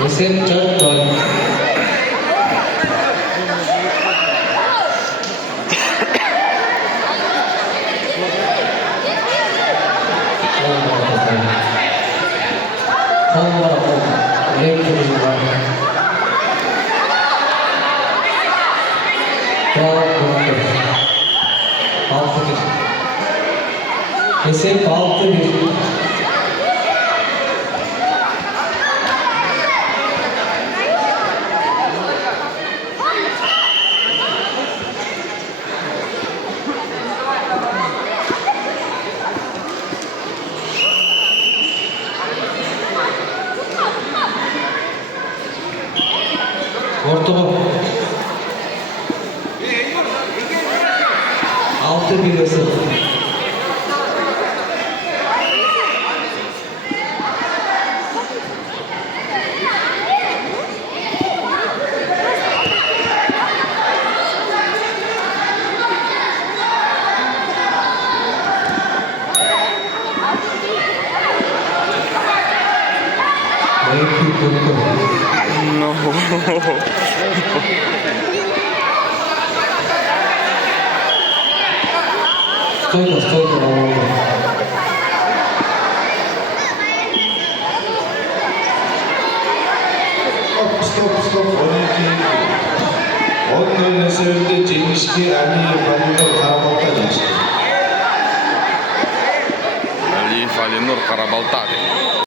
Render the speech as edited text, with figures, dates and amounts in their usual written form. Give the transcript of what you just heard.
Receive third ball. Receive 6-1. Ortalama 6-1 ısır. No. Стойка. 스톱. 어떤 했을 때 진식이 아니 발리노르 가라balta demişti. Ali Falinur Karabaltade.